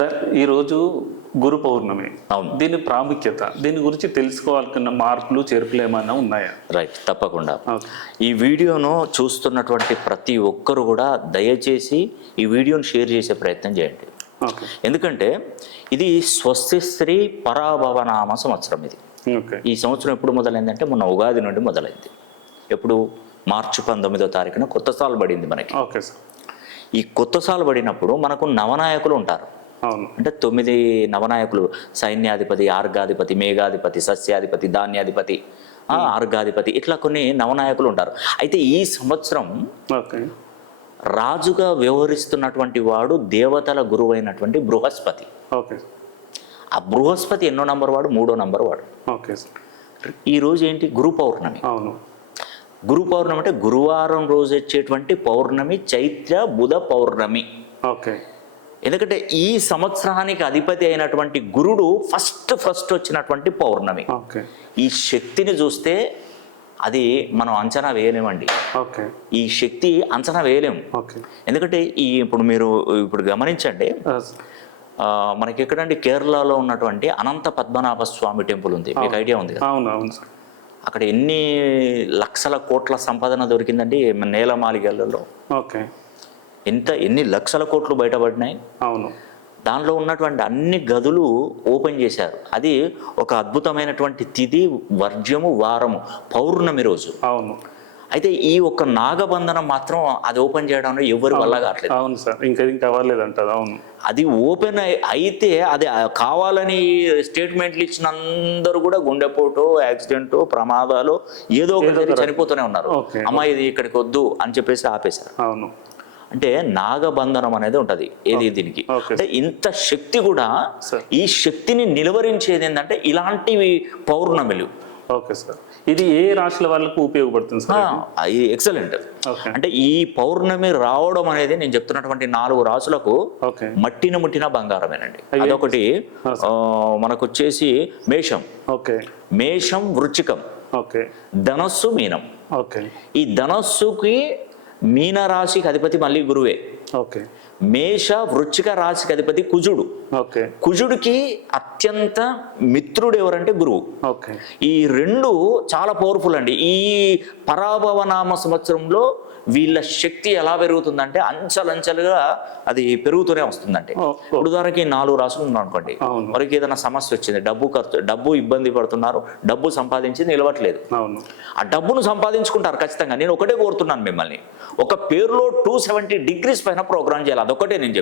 Sir ఈరోజు గురు పౌర్ణమి. అవును. దీని ప్రాముఖ్యత, దీని గురించి తెలుసుకోవాలనుకున్న మార్పులు చేర్పులు ఏమైనా ఉన్నాయా? రైట్, తప్పకుండా. ఓకే. ఈ వీడియోను చూస్తున్నటువంటి ప్రతి ఒక్కరు కూడా దయచేసి ఈ వీడియోను షేర్ చేసే ప్రయత్నం చేయండి. ఓకే. ఎందుకంటే ఇది స్వస్తి శ్రీ పరాభవనామ సంవత్సరం. ఇది ఓకే. ఈ సంవత్సరం ఎప్పుడు మొదలైందంటే మొన్న ఉగాది నుండి మొదలైంది. ఎప్పుడు మార్చి 19వ తారీఖున కొత్త సాల్ పడింది మనకి. Okay sir. ఈ కొత్త సాల్ పడినప్పుడు మనకు నవనాయకులు ఉంటారు. అవును. అంటే 9 నవనాయకులు: సైన్యాధిపతి, ఆర్గాధిపతి, మేఘాధిపతి, సస్యాధిపతి, ధాన్యాధిపతి, ఆర్గాధిపతి, ఇట్లా కొన్ని నవనాయకులు ఉంటారు. అయితే ఈ సంవత్సరం ఓకే. రాజుగా వ్యవహరిస్తున్నటువంటి వాడు దేవతల గురువు అయినటువంటి బృహస్పతి. ఓకే. ఆ బృహస్పతి ఎన్నో నంబర్ వాడు? 3వ నంబర్ వాడు. Okay sir. ఈరోజు ఏంటి? గురు పౌర్ణమి. అవును. గురు పౌర్ణమి అంటే గురువారం రోజు వచ్చేటువంటి పౌర్ణమి, చైత్ర బుధ పౌర్ణమి. ఓకే. ఎందుకంటే ఈ సంవత్సరానికి అధిపతి అయినటువంటి గురుడు ఫస్ట్ వచ్చినటువంటి పౌర్ణమి. ఓకే. ఈ శక్తిని చూస్తే అది మనం అంచనా వేయలేమండి. ఓకే. ఈ శక్తి అంచనా వేయలేము. ఓకే. ఎందుకంటే ఇప్పుడు గమనించండి, మనకి ఎక్కడండి కేరళలో ఉన్నటువంటి అనంత పద్మనాభ స్వామి టెంపుల్ ఉంది. మీకు ఐడియా ఉంది కదా? అవును. అవును సార్. అక్కడ ఎన్ని లక్షల కోట్ల సంపాదన దొరికిందండి నేలమాలిగలలో. ఓకే. ఎన్ని లక్షల కోట్లు బయటపడినాయి. అవును. దానిలో ఉన్నటువంటి అన్ని గదులు ఓపెన్ చేశారు. అది ఒక అద్భుతమైనటువంటి తిథి, వర్జ్యము, వారము, పౌర్ణమి రోజు. అవును. అయితే ఈ ఒక్క నాగబంధనం మాత్రం అది ఓపెన్ చేయడంలో ఎవరి వల్ల కావట్లేదు. అవును సార్. ఇంకా అవ్వలేదంటారు. అవును. అది ఓపెన్ అయితే అది కావాలని స్టేట్మెంట్లు ఇచ్చిన అందరూ కూడా గుండెపోటు, యాక్సిడెంట్, ప్రమాదాలు ఏదో ఒకటి చనిపోతూనే ఉన్నారు. అమ్మ ఇది ఇక్కడికి వద్దు అని చెప్పేసి ఆపేశారు. అవును. అంటే నాగబంధనం అనేది ఉంటది దీనికి. అంటే ఇంత శక్తి కూడా, ఈ శక్తిని నిలువరించేది ఏంటంటే ఇలాంటివి పౌర్ణమిలు. Okay sir. ఇది ఏ రాశుల వాళ్ళకు ఉపయోగపడుతుంది సార్? ఎక్సలెంట్. అంటే ఈ పౌర్ణమి రావడం అనేది నేను చెప్తున్నటువంటి 4 రాశులకు ముట్టిన బంగారమేనండి. అదొకటి. మనకు వచ్చేసి మేషం, మేషం, వృచ్చికం, ధనస్సు, మీనం. ఈ ధనస్సుకి మీనరాశికి అధిపతి మళ్ళీ గురువే. మేష వృచ్చిక రాశికి అధిపతి కుజుడు. కుజుడికి అత్యంత మిత్రుడు ఎవరంటే గురువు. ఈ 2 చాలా పవర్ఫుల్ అండి. ఈ పరాభవనామ సంవత్సరంలో వీళ్ళ శక్తి ఎలా పెరుగుతుందంటే అంచెలంచెలుగా అది పెరుగుతూనే వస్తుందంటే. ఉదాహరణకి 4 రాసులు ఉన్నాం అనుకోండి, వారికి ఏదైనా సమస్య వచ్చింది, డబ్బు ఇబ్బంది పడుతున్నారు, డబ్బు సంపాదించి నిలవట్లేదు. ఆ డబ్బును సంపాదించుకుంటారు ఖచ్చితంగా. నేను ఒకటే కోరుతున్నాను మిమ్మల్ని, ఒక పేరులో 270 డిగ్రీస్ పైన ప్రోగ్రామ్ చేయాలి. అదొకటే నేను